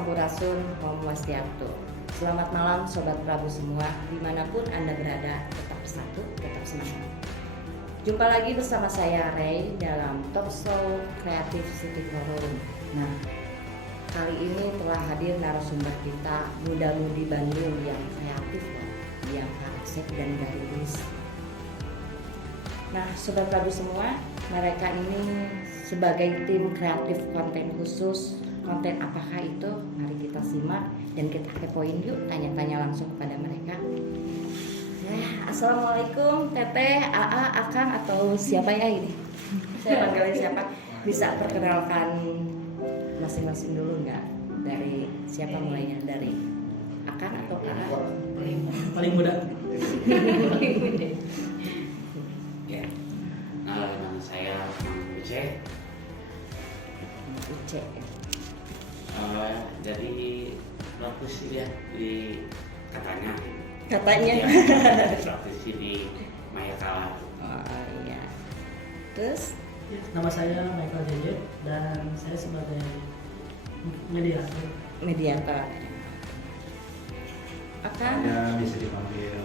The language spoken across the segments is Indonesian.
Sampurasun, Om Swastiastu. Selamat malam Sobat Prabu semua, dimanapun Anda berada, tetap bersatu, tetap semangat. Jumpa lagi bersama saya Ray dalam Talk Show Creative City Forum. Nah, kali ini telah hadir narasumber kita, muda-mudi Bandung yang kreatif loh, yang asik dan garis. Nah, Sobat Prabu semua, mereka ini sebagai tim kreatif konten khusus. Konten apakah itu? Mari kita simak dan kita kepoin yuk, tanya-tanya langsung kepada mereka. Ya, Assalamualaikum Teteh, AA, Akang atau siapa ya ini? Saya panggilnya siapa? Bisa perkenalkan masing-masing dulu nggak? Dari siapa mulainya? Dari Akang atau AA? Paling muda. Ya, nama saya Uce. Uce. Jadi profesi ya di katanya. Katanya. Ya, profesi di Mayakala. Oh iya. Terus? Nama saya Michael JJ dan saya sebagai mediator. Mediator. Akang? Ya bisa dipanggil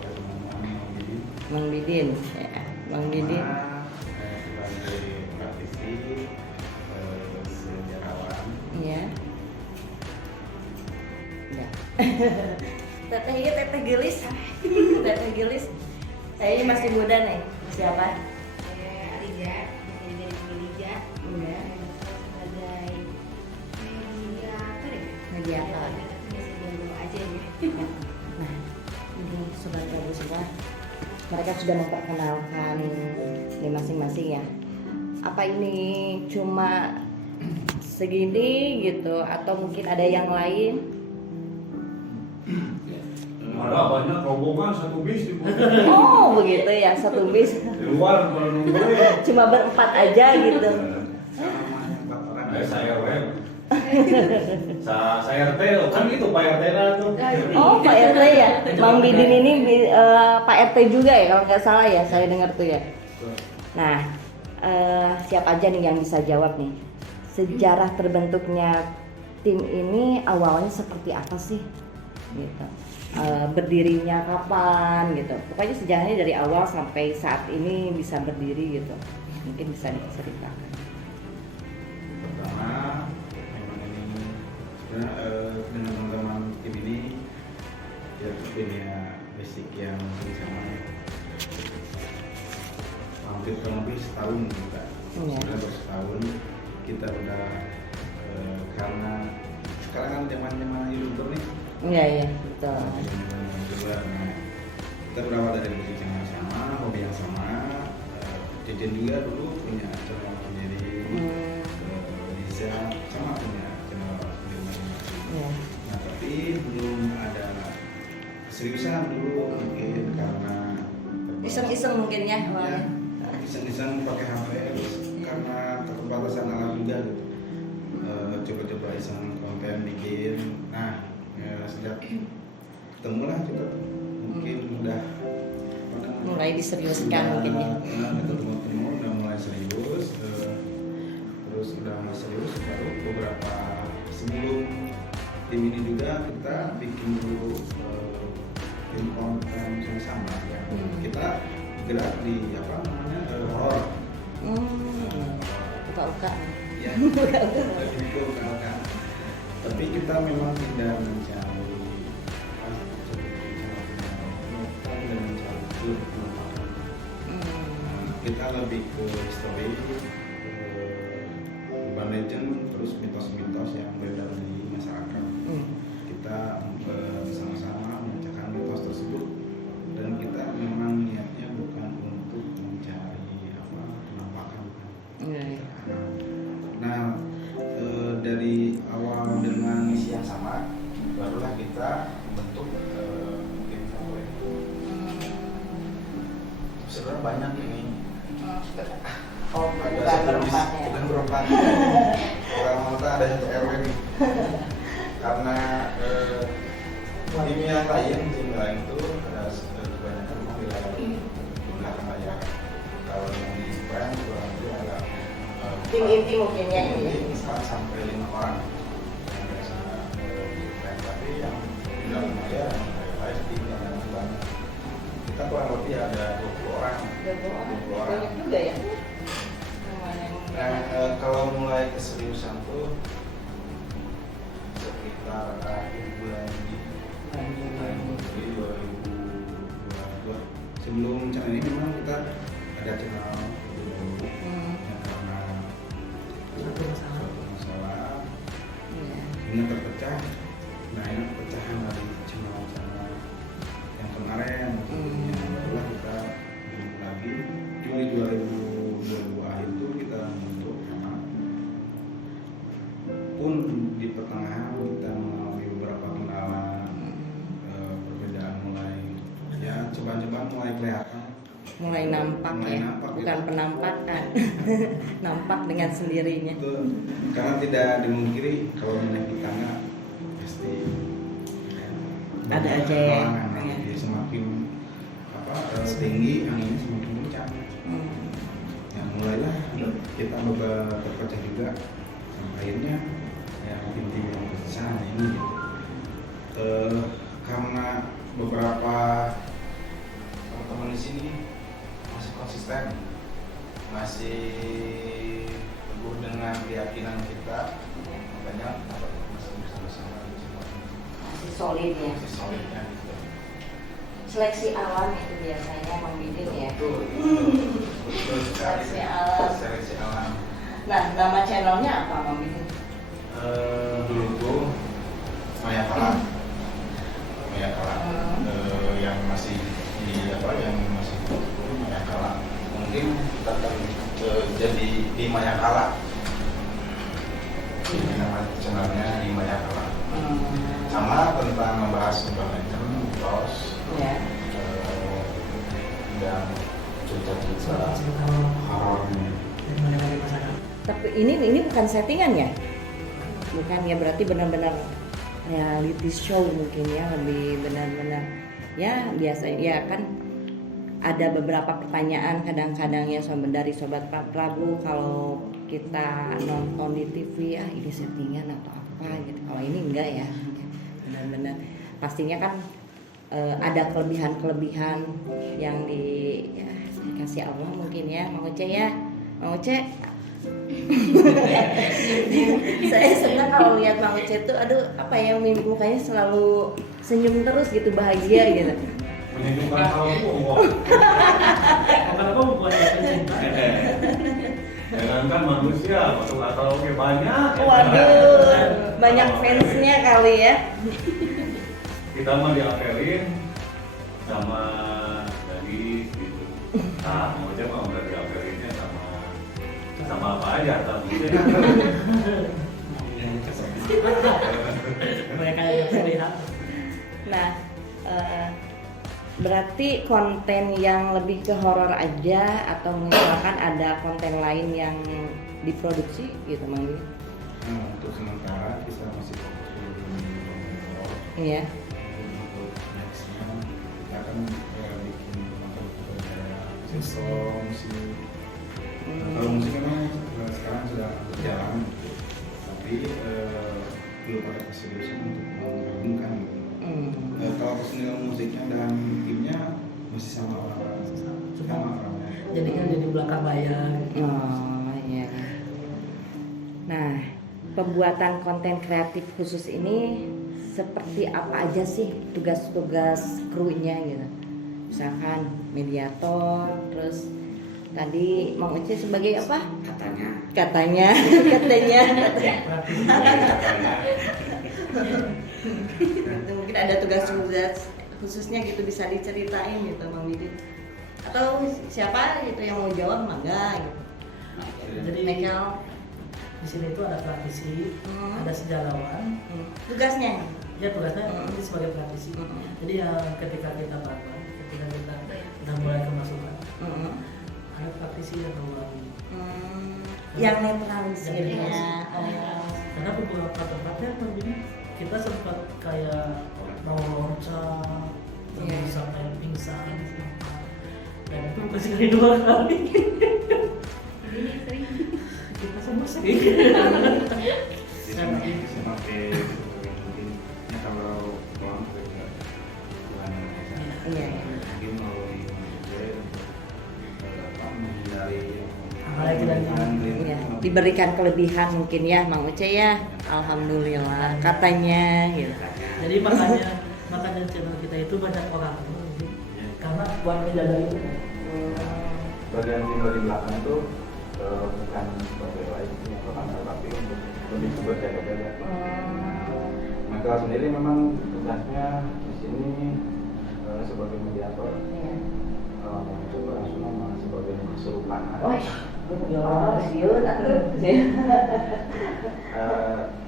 oleh teman-teman Mang Mang Didin. Didin. Ya, Mang Didin. Saya sebagai praktisi, sejarawan. Iya. Udah. Teteh iya, Teteh Gelis. Teteh Gelis. Saya ini masih muda nih. Siapa? Saya Aliza, jadi dari Liga. Iya. Sebagai mediator ya. Mediator. Masih baru aja ya. Nah, ini Sobat Prabu semua, mereka sudah memperkenalkan ini masing-masing ya. Apa ini cuma segini gitu atau mungkin ada yang lain? Ada banyak rombongan satu bis di Oh begitu ya, satu bis luar kalau nungguin. cuma berempat aja gitu. Saya web. Saya RT kan itu Pak RT tuh. Oh Pak RT ya, Mang Didin ini Pak RT juga ya kalau nggak salah ya, saya dengar tuh ya. Nah, siapa aja nih yang bisa jawab nih? Sejarah terbentuknya tim ini awalnya seperti apa sih? Gitu. Berdirinya kapan gitu. Pokoknya sejarahnya dari awal sampai saat ini bisa berdiri gitu. Mungkin bisa diceritakan. Pertama, memang ini sebenarnya dengan teman-teman tim ini ya punya basic yang sama ya. Hampir kurang lebih setahun juga. Iya. Sudah bersetahun kita udah karena sekarang kan zaman YouTuber nih. Iya iya betul. Nah, kita berawal dari musik yang sama, hobi yang sama. Deden juga dulu punya channel sendiri. Bisa sama punya channel sendiri masing-masing. Iya. Nah tapi belum ada keseriusan dulu mungkin karena Iseng-iseng mungkin ya ya, awalnya. iseng-iseng pakai HP terus karena keterbatasan alat juga gitu. Coba-coba iseng konten bikin. Nah ya, sejak ketemulah kita mungkin udah Mulai diseriuskan mungkin ya. ketemu udah mulai serius, terus udah mulai serius baru beberapa sebelum tim ini juga kita bikin dulu tim konten sama ya. Kita gerak di apa namanya horor. Uka-uka. Ya, lebih ke uka-uka. Tapi kita memang tidak mencari dan mencari penampakan. Kita lebih ke story, urban legend, terus mitos-mitos yang beredar di masyarakat. Kita bersama-sama memecahkan mitos tersebut dan kita memang niatnya bukan untuk mencari apa penampakan. Nah, dari awal dengan misi yang sama, barulah kita membentuk tim Forum. Sebenarnya banyak ini. Oh, Ada berempat ya. bukan berempat. Orang-orang ada satu RW nih. Karena tim yang lain itu ada kebanyakan wilayah belakang layar. Kalau yang di Pran kurang lebih ada Tim inti mungkin ya. tim sampai 5 orang. sebelum channel ini memang kita ada channel dulu yang karena Satu masalah. suatu masalah Iya. ini terpecah. Nah ini pecahan dari channel-channel yang kemarin yang barulah kita bikin lagi Juli 2022 itu kita membentuk channel. Pun di pertengahan kita mengalami beberapa kendala, perbedaan mulai ya coba-coba mulai kelihatan. Mulai nampak Mulai ya, nampak, bukan gitu. penampakan. Nampak dengan sendirinya. Betul. Karena tidak dimungkiri kalau menaiki tangga pasti Ada banyak aja ya. halangan. Iya. Jadi semakin tinggi anginnya semakin kencang. Ya mulailah kita terpecah juga sampai akhirnya ya tim-tim yang besar ini gitu. Karena beberapa teman-teman di sini masih konsisten, masih teguh dengan keyakinan kita, makanya masih bersama-sama Masih solid ya. masih solidnya gitu. Seleksi alam itu biasanya membidik ya. Betul sekali. Seleksi alam. Seleksi alam. Nah, nama channelnya apa membidik? Dulu itu Mayakala, yang masih yang masih Mayakala. Mungkin kita akan jadi di Mayakala. Nama channelnya di Mayakala. Sama tentang membahas segala mitos Ya. dan cerita-cerita Cerita horor. dari mana dari masyarakat. Tapi ini bukan settingan ya? Bukan ya, berarti benar-benar reality show mungkin ya, lebih benar-benar ya biasa ya kan. Ada beberapa pertanyaan kadang-kadang ya dari sobat Pak Prabu kalau kita nonton di TV ini settingan atau apa gitu. Kalau ini enggak ya, benar-benar pastinya kan ada kelebihan-kelebihan yang dikasih Allah mungkin ya. Mang Uce ya, Mang Uce. Saya senang kalau lihat Mang Uce tuh, aduh apa ya, mukanya selalu senyum terus gitu, bahagia gitu. Menyejukkan kalau Kenapa membuat pencinta? jangankan manusia masuk akal oke banyak. Waduh, banyak fansnya kali ya. Kita mah diapelin sama gadis gitu. Nah, mau aja mau nggak diapelinnya sama apa aja tapi Mereka yang terlihat. Nah, berarti konten yang lebih ke horor aja atau misalkan ada konten lain yang diproduksi gitu Mang Willy? Nah, untuk sementara kita masih fokus dulu di horor. Iya. Untuk nextnya kita akan bikin nonton kayak sitcom, musik. Kalau musik memang sekarang sudah berjalan, tapi belum ada keseriusan untuk menggabungkan. Kalau personil musiknya dan timnya masih sama orang-orang, sama orangnya. Jadi kan jadi belakang layar. Oh iya. Nah, pembuatan konten kreatif khusus ini seperti apa aja sih tugas-tugas krunya gitu? Misalkan mediator, terus tadi Mang Uce sebagai apa? Katanya Katanya. katanya Gitu, mungkin ada tugas-tugas khususnya gitu bisa diceritain gitu Mang Willy. Atau siapa gitu yang mau jawab mangga gitu. Jadi Michael, di sini itu ada praktisi, ada sejarawan. tugasnya. Ya tugasnya ini sebagai praktisi. Jadi yang ketika kita bangun, ketika kita udah mulai kemasukan, ada praktisi yang keluar. Yang netralisirnya. Karena beberapa tempatnya begini kita sempat kayak mau loncat, Iya. sampai pingsan, dan itu bukan sekali dua kali. Ini sering. Kita semua sering. Semakin mungkin ya kalau pulang juga bukan Iya. mungkin melalui menghindari Apalagi dari Iya, diberikan kelebihan mungkin ya Mang Uce ya. Alhamdulillah katanya gitu. Jadi makanya channel kita itu banyak orang. karena buat menjaga itu kan. Bagian tinggal di belakang itu bukan sebagai lain atau kantor, tapi untuk lebih ke berjaga-jaga. Michael sendiri memang tugasnya di sini sebagai mediator, coba Sunama sebagai kesurupan. Siun atuh.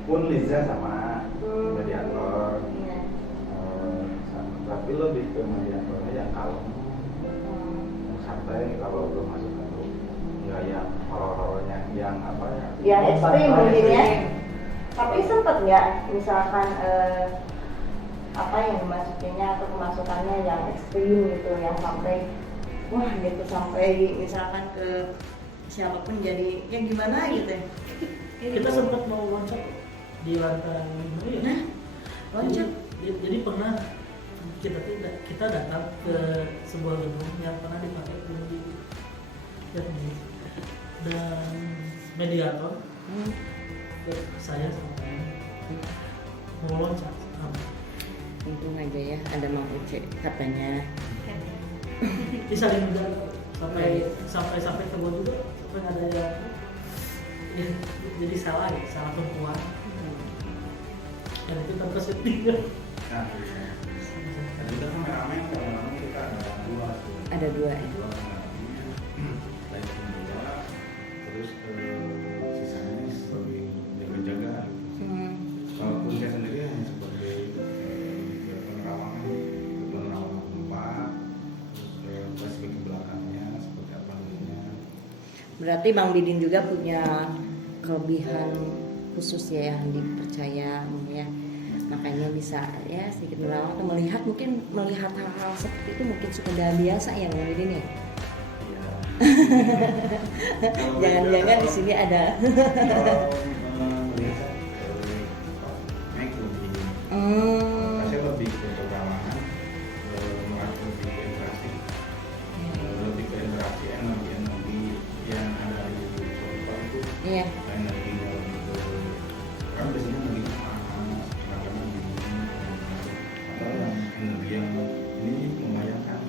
Pun Liza sama mediator, tapi lebih ke mediatornya yang kalem, yang santai kalau belum masuk kantor, nggak yang horor-horornya, yang apa ya? Yang ekstrim mungkin ya. Tapi sempet nggak misalkan apa yang dimasukinnya atau kemasukannya yang ekstrim gitu, yang sampai wah gitu, sampai misalkan ke siapapun jadi yang gimana gitu. Kita sempat mau loncat di lantai mana ya? Nah, loncat. Jadi pernah kita datang ke sebuah gedung yang pernah dipakai dulu di Vietnam, dan mediator saya sama mau loncat. Untung aja ya ada Mang Uce katanya. Bisa juga sampai ke bawah juga, sampai nggak ada yang ya, jadi salah perempuan. Dan itu terkesetia. Nah, dan kita kameramen kadang-kadang kita ada dua Ada 2 ya. Baik dua, terus sisanya sebagai jaga-jaga. Walaupun saya sendiri hanya sebagai penerawangan tempat, terus pas ke belakangnya seperti apa dulunya. Berarti Bang Didin juga punya kelebihan khusus ya yang dipercaya ya. Makanya bisa ya sedikit merawat atau melihat hal-hal seperti itu mungkin sudah biasa ya Bang Didin ya. Iya. Jangan-jangan di sini ada. Kalau melihat naik lebih, saya lebih ke peperangan, lebih ke interaksi, lebih ke interaksi energi yang ada di sofa itu. Iya. Energinya lebih ke, kan biasanya energi panas, kadang atau yang energi yang ini membayangkan.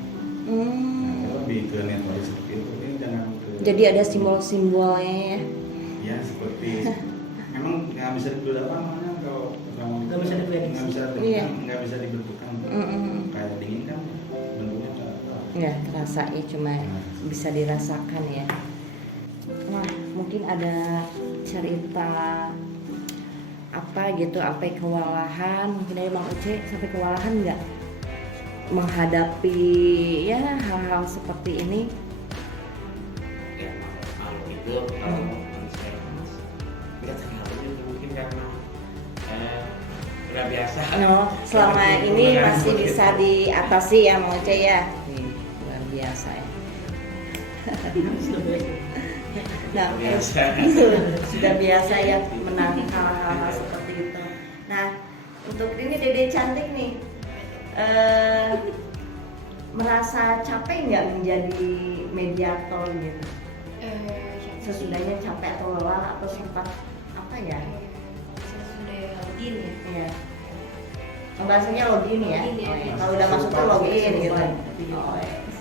Nah, lebih ke network seperti itu. Ini jangan ke. Jadi ada simbol-simbolnya ya. Ya seperti memang nggak bisa apa namanya kalau Nggak bisa diprediksi. Iya. nggak bisa dibentukkan. Kayak dingin kan bentuknya nggak. Ya terasa ya, cuma bisa dirasakan ya. Wah mungkin ada cerita apa gitu sampai kewalahan, mungkin dari Bang Uce sampai kewalahan nggak menghadapi ya hal-hal seperti ini. Ya malu itu kalau manusia nggak terlalu itu mungkin karena udah biasa. No, selama ini masih bisa diatasi ya Bang Uce ya. Luar biasa ya. Nah, Biasa. sudah biasa ya menang hal-hal seperti itu. Nah, untuk ini Dede cantik nih, merasa capek nggak menjadi mediator gitu? Sesudahnya capek atau lelah atau sempat apa ya? Sesudah login ya. Iya. Bahasanya login ya. Login ya. Oh, ya. Kalau udah masuk tuh login gitu. Oh, yes.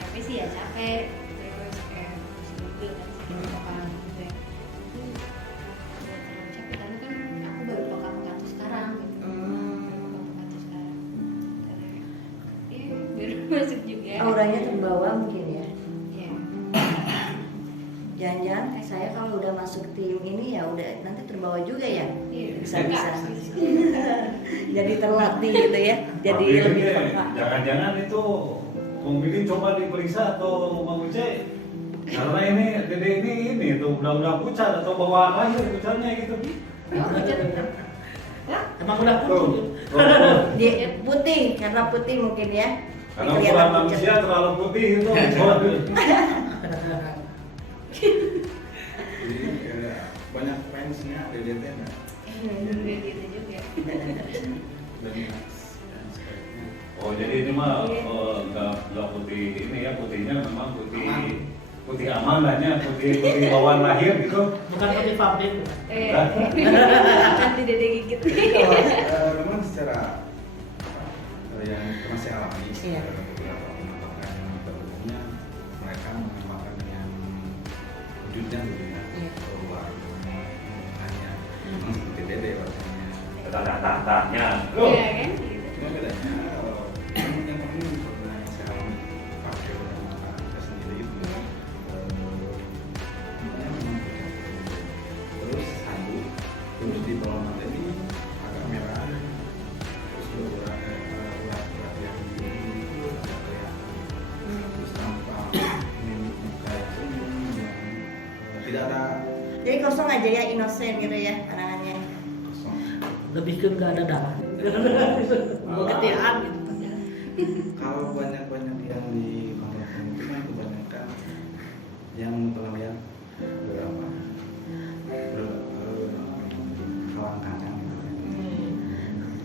Capek sih ya capek, terus sebel kan sakit kepala gitu ya. Itu buat terlalu capek karena kan aku baru pegang kartu sekarang gitu. Baru pegang kartu sekarang. Karena baru masuk juga. Auranya terbawa mungkin ya. Iya. Jangan-jangan saya kalau udah masuk tim ini ya udah nanti terbawa juga ya. Iya. Bisa-bisa. Enggak. Jadi terlatih gitu ya. Jadi Tapi lebih ini, peka. jangan-jangan itu mungkin coba diperiksa atau Bang Uce, karena ini Dede ini tuh udah pucat atau bawa aja pucatnya gitu. Oh, hujan. Emang udah Tuh. putih. Dia putih karena putih mungkin ya. Karena Kelihatan ukuran pucat. manusia terlalu putih itu. Jadi banyak fansnya DDT nggak? Udah gitu juga. Dan sebaiknya Oh jadi ini mah nggak putih ini ya, putihnya memang putih aman lah ya, putih bawaan lahir gitu. Bukan putih pabrik. Nanti Dede gigit. memang secara yang masih alami, Iya. Iya kan gitu. Cuma bedanya yang ini pernah yang saya pakai dengan saya sendiri itu namanya memang putih. Terus handuk, terus di bawah mata ini agak merah, terus beberapa urat-urat yang di ini itu agak kelihatan. Terus tampak mimik muka yang senyum yang tidak ada Jadi kosong aja ya, inosen gitu ya pandangannya. kosong. Lebih ke nggak ada darah. Ketiaan gitu. Kalau banyak-banyak yang di kantor pemukiman kebanyakan yang pernah lihat beberapa kalang kacang gitu kan.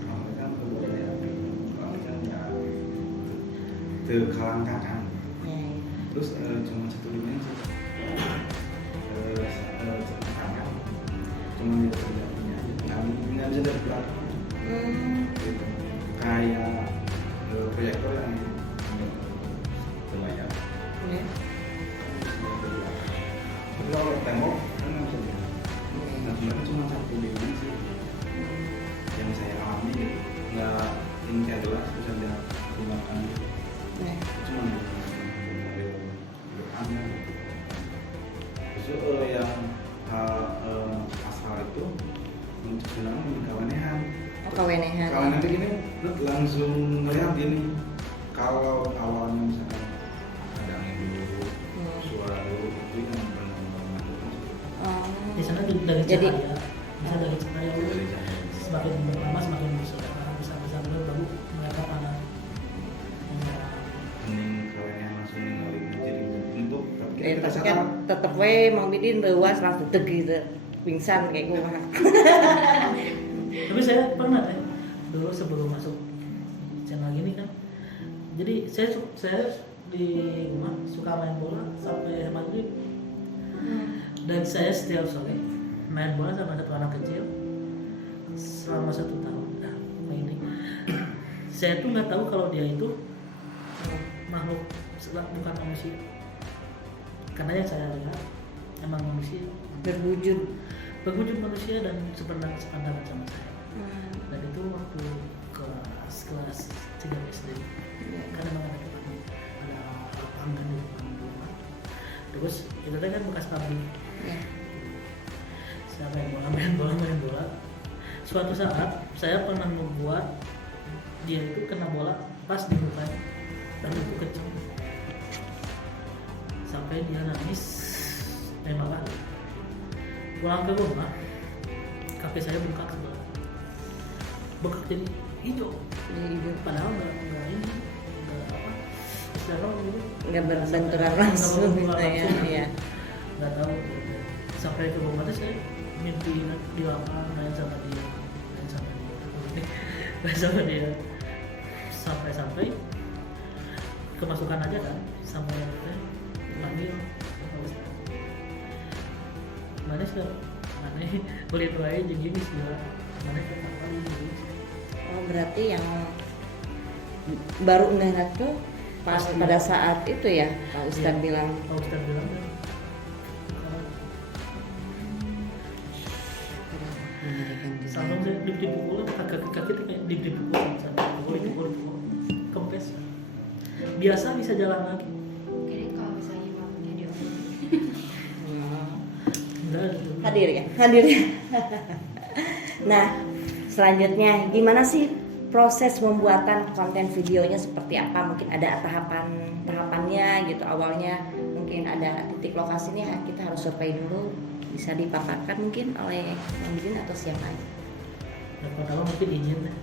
Kalang kacang kalang kacang ya kalang kacang. Terus cuma satu dimensi tangan cuma di depannya aja nggak bisa dari belakang gitu. Kayak proyektor yang selayar tapi kalau tembok kan nggak bisa dilihat. Nah sebenarnya cuma satu dimensi yang saya alami gitu, nggak ini kayak jelas bisa lihat di belakang gitu. Cuma dari depannya gitu. Terus yang asal itu untuk bilang kawanehan. Kawenehan. Kalau nanti gini langsung ngeliat gini. Kalau awalnya misalnya ada angin dulu, suara dulu itu yang benar-benar Di sana dari Jadi- cahaya, bisa dari cahaya dari cahaya. semakin berlama semakin bisa baru mereka panah. Mending kawanehan langsung ninggalin jadi bentuk. Tapi Ya, kita tapi sadar kan tetep we Mang Bidin leuwas langsung teg gitu. Pingsan kayak gue. Tapi saya pernah dulu sebelum masuk channel gini kan. Jadi saya di rumah suka main bola sampai maghrib. Dan saya setiap sore main bola sama satu anak kecil selama 1 tahun. Nah, ini saya tuh nggak tahu kalau dia itu makhluk bukan manusia. Karena yang saya lihat emang manusia berwujud manusia dan sepandangan sama saya. Dan itu waktu kelas 3 SD. Kan emang ada lapangan di depan rumah. Terus itu kan bekas pabrik. Saya main bola. Suatu saat saya pernah membuat dia itu kena bola pas di mukanya dan itu kencang sampai dia nangis 5 kali. Pulang ke rumah, kaki saya bengkak sebelah, bengkak jadi hijau. Padahal nggak ini, nggak apa, istilahnya gitu. Nggak berbenturan langsung gitu ya. Iya. Nggak tahu. Sampai ke rumah tuh saya mimpi di lapangan main sama dia, sampai kemasukan aja kan, sampai panggil mana sih mana boleh doain jadi gini sih mana sih Oh, berarti yang baru ngeliat tuh pas pada saat itu ya Pak Ustadz bilang. Pak Ustadz bilang kan sama saya dipukul kaki kayak dipukul dipukul kempes biasa bisa jalan lagi Kayaknya kalau misalnya mamanya dia enggak Hadir ya. Nah, selanjutnya gimana sih proses pembuatan konten videonya seperti apa? Mungkin ada tahapannya gitu. Awalnya mungkin ada titik lokasinya kita harus survei dulu. Bisa dipaparkan mungkin oleh Mang Bidin atau siapa aja? yang pertama mungkin izin deh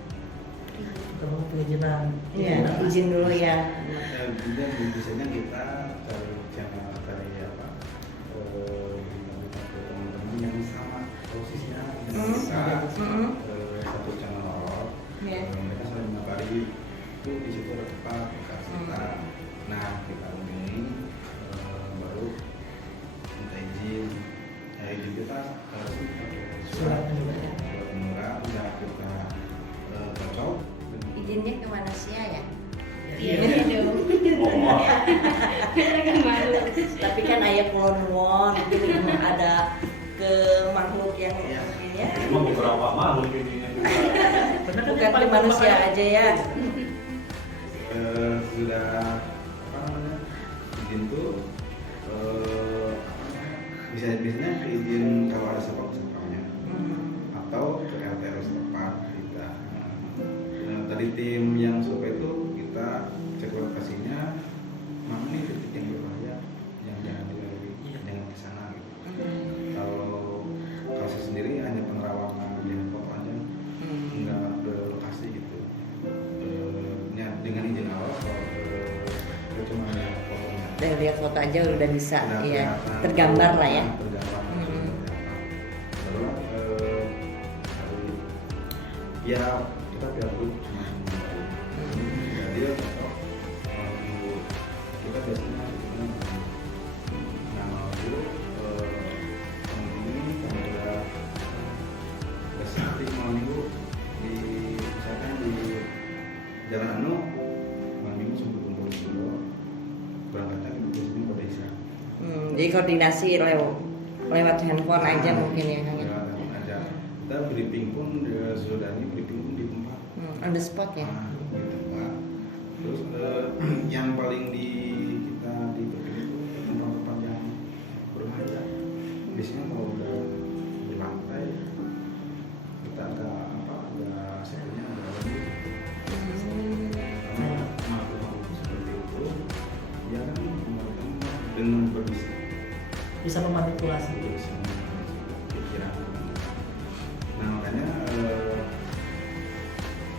pertama perizinan Izin dulu ya. Kemudian biasanya kita cari channel cari apa teman-teman yang sama posisinya dengan kita satu channel horor. Mereka saling mengabari itu di situ ada tempat bekas kita. Nah kita ini baru minta izin. Izin kita harus surat murah udah kita cocok. Izinnya ke manusia ya. iya dong. Mereka malu. Tapi kan ayah kulon gitu ada ke makhluk yang Iya. ya. Emang beberapa makhluk ini. Karena kan Bukan yang ke paling manusia berbahaya- aja ya. Sudah apa namanya izin tuh biasanya izin kalau ada sepak-sepaknya atau ke RT setempat kita. Nah, tadi tim yang survei itu kita cek lokasinya mana nih titik yang berbahaya yang jangan dilalui, jangan ke sana gitu. Kalau saya sendiri hanya penerawangan di foto aja, nggak ke lokasi gitu. Dengan izin awal kalau kita cuma lihat fotonya. Dari lihat foto aja udah bisa Udah ya kelihatan, tergambar lah ya. tergambar maksudnya seperti apa. Lalu ya kita biar dulu cuma ya dia cocok nunggu kita biasanya nah dulu ini kan udah seperti malam minggu di misalkan di Jalan Anu malam minggu sebelum kumpul dulu berangkatnya biasanya pada Isya. Jadi koordinasi lewat handphone aja mungkin ya Kang. Ya, ada. Kita briefing pun sudah ini briefing pun di tempat. On the spot ya. Di tempat. Terus yang paling di kita di briefing itu tempat-tempat yang berbahaya. Biasanya kalau udah di lantai kita agak sebenarnya agak lebih. Karena makhluk-makhluk seperti itu dia kan dengan berbisik. bisa memanipulasi. Pikiran. Nah makanya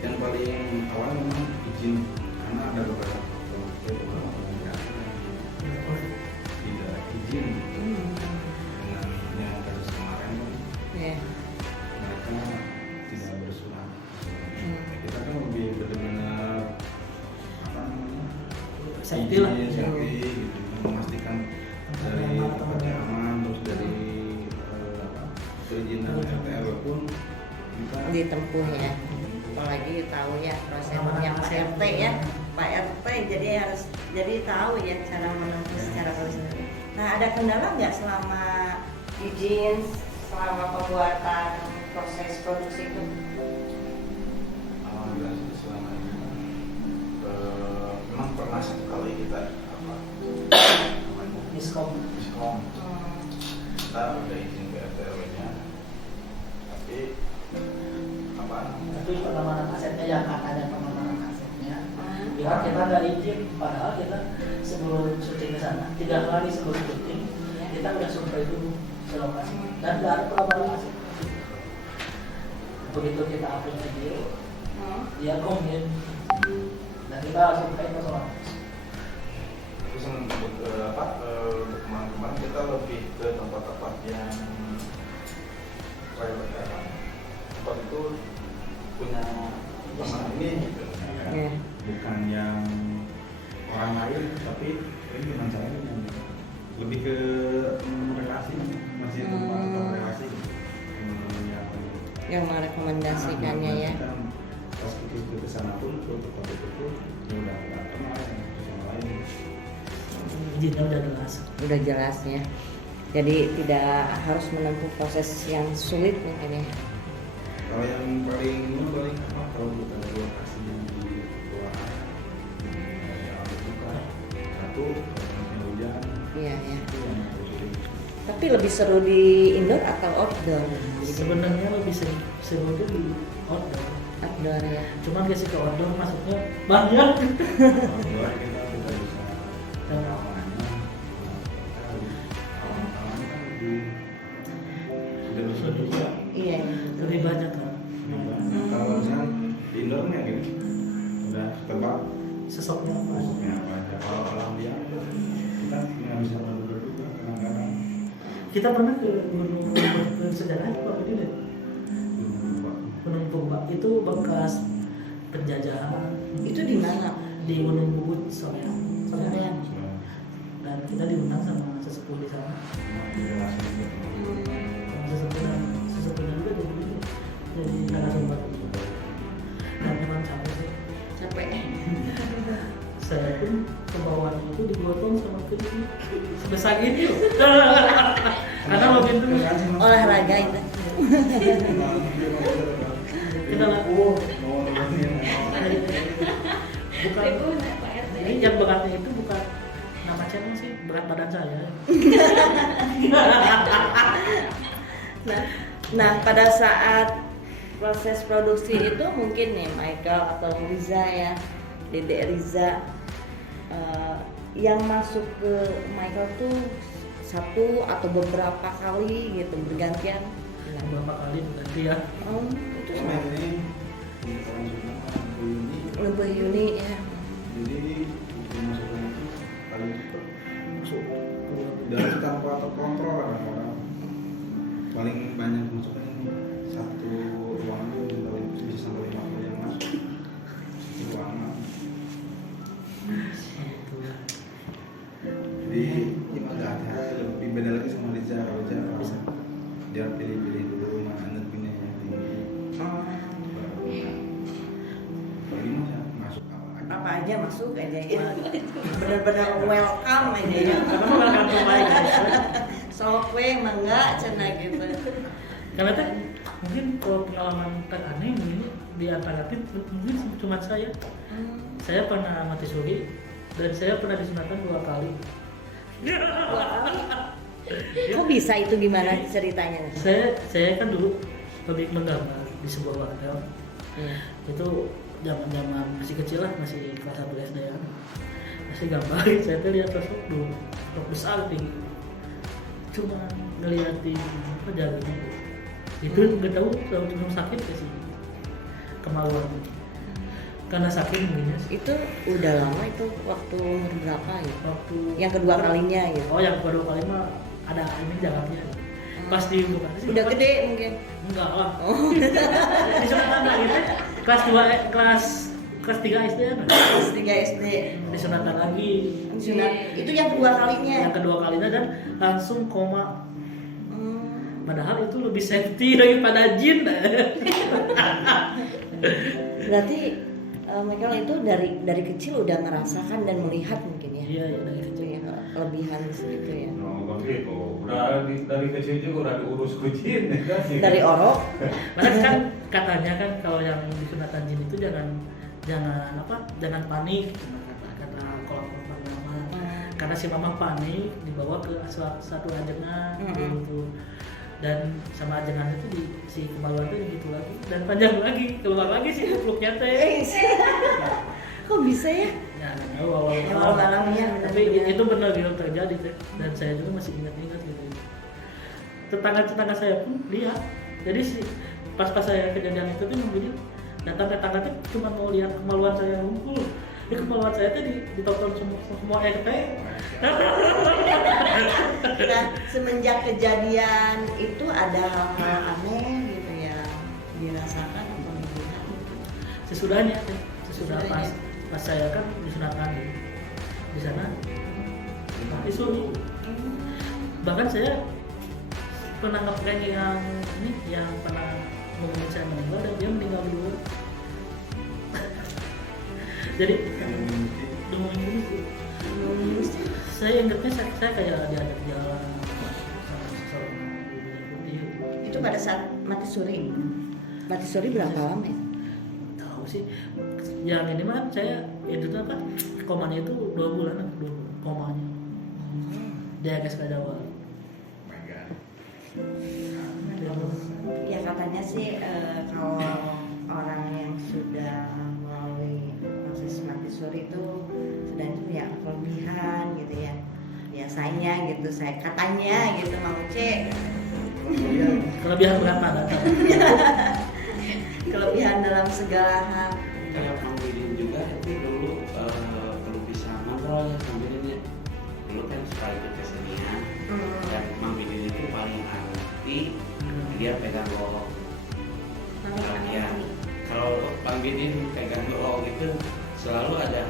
yang paling awal memang izin karena ada beberapa orang yang tidak izin dengan yang kasus kemarin kan Iya. mereka tidak bersurat. Kita kan lebih benar-benar apa namanya Safety lah. safety gitu memastikan dari tempatnya aman terus dari perizinan RT RW pun kita Ditempuh ya. Apalagi tahu ya prosedurnya Pak RT ya. Pak RT jadi tahu ya cara menempuh secara prosedur. Nah, ada kendala nggak selama izin, selama pembuatan proses produksi itu? alhamdulillah sih selama ini memang pernah satu kali kita apa namanya Miskom. miskom kita udah izin ke RT RW nya tapi apa Tapi penamanan asetnya yang katanya penamanan asetnya. Ya kita nggak izin, padahal kita sebelum syuting ke sana 3 hari sebelum syuting kita udah survei dulu ke lokasi dan nggak ada penamanan aset. Begitu kita upload video, dia komen dan kita survei ke sana. terus untuk kemarin kita lebih ke tempat-tempat yang private tempat itu punya teman ini gitu Iya. bukan yang orang lain tapi ini teman saya ini yang lebih ke relasi masih tempat relasi Yang merekomendasikannya ya. Kan pas kita ke sana pun ke tempat itu pun ya udah nggak kenal sama lain Izinnya udah jelas. Udah jelas ya. Jadi tidak harus menempuh proses yang sulit mungkin ya. kalau yang paling apa kalau kita di lokasi yang di bawah air buka satu musim hujan Iya ya. itu yang sulit. Tapi lebih seru di indoor atau outdoor? Sebenarnya lebih seru itu di outdoor. Outdoor ya. Cuman kasih ke outdoor masuknya banyak. Kalau kita bisa awannya awan kan lebih sudah bisa Iya. Lebih banyak kan. kalau misalnya di indoor nih gini udah tebak Sesoknya apa? ya apa aja kalau alam dia kita nggak bisa menduga juga kadang-kadang Kita pernah ke gunung ke sejarah Pak ini deh. Gunung Purba itu bekas penjajahan Itu di mana? di Gunung Bubut Soreang. Soreang. Dan kita diundang sama sesepuh di sana. Sama sesepuhnya juga jadi narasumber. Dan memang capek sih. Capek. Saya pun ke bawah itu digotong sama kiri sebesar ini loh. Karena waktu itu Olahraga itu. kita lah. mau nemenin Bukan. Ibu Pak RT. Ini yang beratnya itu bukan nama channel sih, berat badan saya. Nah, pada saat proses produksi itu mungkin nih Michael atau Riza ya, Dedek Riza, yang masuk ke Michael tuh satu atau beberapa kali gitu bergantian. Beberapa kali berganti ya. Itu sama ini orang Sunda ini lebih unik ya. jadi masuknya itu paling cepat dan tanpa terkontrol kadang-kadang paling banyak masuknya ini satu ruangan bisa sampai 50 yang masuk satu ruangan. Jadi ini agak hati-hati, lebih beda lagi sama Riza. Kalau Riza bisa dia pilih-pilih dulu mana energinya yang tinggi. Kalau ini masuk Apa aja masuk aja ya. Benar-benar welcome aja ya. Karena mau welcome to my guys. Sok we mangga cenah gitu. Karena teh mungkin kalau pengalaman teraneh ini di antara tim mungkin cuma saya. Saya pernah mati suri dan saya pernah disunatkan 2 kali. Kok bisa itu gimana ceritanya? Saya kan dulu lebih menggambar di sebuah hotel. Itu zaman masih kecil lah, masih kelas 1 SD ya. Masih gambar, saya tuh lihat sosok dulu, sosok besar tinggi. Cuma ngeliatin apa jarinya. Itu nggak tahu kalau sakit ya sih, kemaluan. Karena sakit mungkin ya. Itu udah lama itu waktu umur berapa ya? Waktu Yang kedua kalinya gitu. Oh, yang kedua kali mah ada ini jalannya. Pasti bukan sih. Udah gede mungkin. Enggak lah. Oh. Di sunatan lagi teh kelas 2 kelas 3 SD kan. Kelas 3 SD. Di sunatan lagi. Sunat. Itu yang kedua kalinya. Yang kedua kalinya dan langsung koma. Hmm. Padahal itu lebih safety daripada jin. Berarti Michael itu dari kecil udah merasakan dan melihat mungkin ya. Iya, iya dari kecil. Itu ya kelebihan segitu ya. No, begitu. Udah dari kecil juga udah diurus kucing kan sih. Dari orok. Makanya kan katanya kan kalau yang di sunatan jin itu jangan panik kata kalau mama. Karena si mama panik dibawa ke satu ajengan gitu. Dan sama ajengan itu si kemaluan itu gitu lagi dan panjang lagi keluar lagi sih peluknya teh. Kok bisa ya? Ya, awal malamnya. Tapi itu benar gitu terjadi teh dan saya juga masih ingat gitu. Tetangga saya pun lihat. Jadi pas saya kejadian itu tuh begini datang tetangga tuh cuma mau lihat kemaluan saya ngumpul. Ini kemaluan saya tuh ditonton semua RT. Nah, semenjak kejadian itu ada hal-hal aneh gitu ya dirasakan atau dilihat? Sesudah pas saya kan disunatkan di sana isu bahkan saya pernah ngeprank yang pernah ngomongin saya meninggal dan dia meninggal dulu. Jadi ngomongin ini sih saya ingetnya saya kayak diajak jalan sama seseorang putih. Itu pada saat mati suri berapa lama ya? Tahu sih yang ini mah saya itu tuh apa komanya itu 2 bulan komanya dia guys ke Jawa. Ya katanya sih kalau orang yang sudah melalui proses mati suri itu sudah itu ya kelebihan gitu ya biasanya gitu saya katanya gitu Mang Uce Kelebihan berat badan. kelebihan dalam segala hal. Kayak Mang Bidin juga itu dulu perlu bisa ngobrol ya Mang Bidin ya. Dulu kan suka ikut kesenian dan Mang Bidin itu paling anti dia pegang golok. Ya, kalau Mang Bidin pegang golok itu selalu ada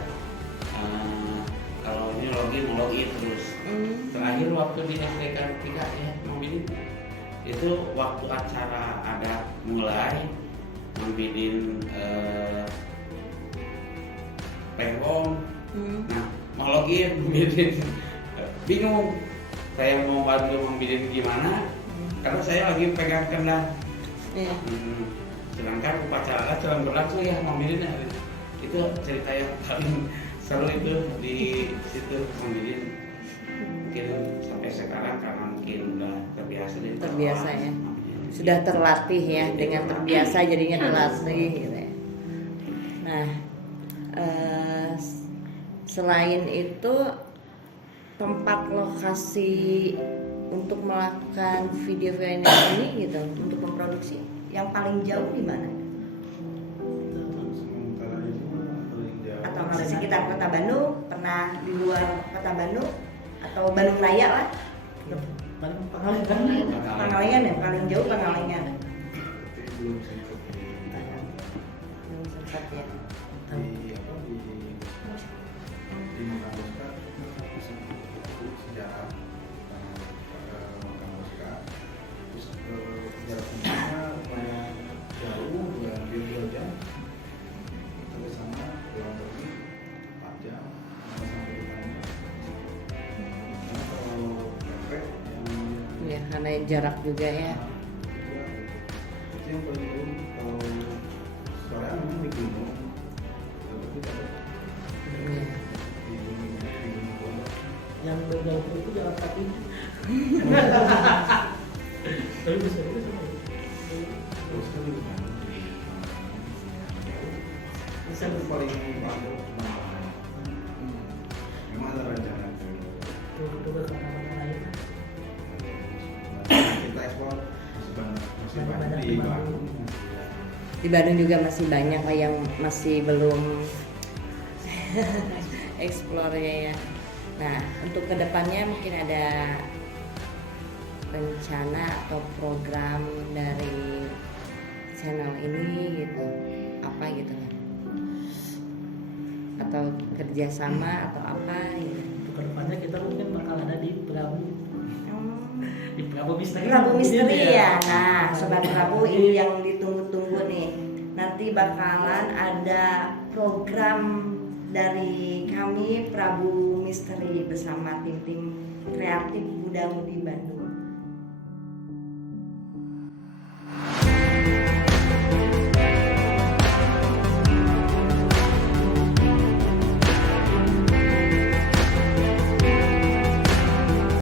kalau ini login terus. Terakhir waktu di SD Kartika ya Mang Bidin itu waktu acara ada mulai Mang Bidin pengong, nah mau login Mang Bidin bingung saya mau bantu Mang Bidin gimana karena saya lagi pegang kendang. sedangkan upacara sedang berlangsung ya ngambilin itu cerita yang paling seru itu di situ ngambilin. Mungkin sampai sekarang karena mungkin udah terbiasa jadi Terbiasa ya. Sudah terlatih ya, dengan terbiasa jadinya terlatih gitu ya. Nah, selain itu tempat lokasi untuk melakukan video-video ini gitu, untuk memproduksi yang paling jauh di mana? Sementara itu paling jauh. Atau di sekitar Kota Bandung, pernah di luar Kota Bandung atau Bandung Raya lah? paling Pangalengan. Pangalengan ya, paling jauh Pangalengan. Tapi belum sempat Belum sempat ya. di apa di Makamuska sejarah Makamuska terus jarak tempuhnya lumayan jauh, hampir 2 jam sampai sana, pulang pergi 4 jam sampai di sana. Karena kalau mepet yang Ya, karena jarak juga ya. itu yang paling jauh. Kalau soalnya memang di gunung, tapi tidak Iya. di gunung Pondok. Yang berjauh itu jalan kaki. Tapi bisa juga sama. Terus kan di mana? Bisa Itu paling bagus. Memang ada rencana ke coba kemana-mana lain. kita ekspor masih banyak di Bandung. Di Bandung juga masih banyak lah yang masih belum explore ya. Nah, untuk kedepannya mungkin ada rencana atau program dari channel ini gitu, apa gitu kan? Atau kerjasama atau apa gitu? Untuk kedepannya kita mungkin bakal ada di Prabu Misteri. Prabu Misteri Ini ya. Nah, Sobat Prabu ini yang ditunggu-tunggu nih. Nanti bakalan ada program dari kami Prabu Misteri bersama tim-tim kreatif Muda Mudi Bandung.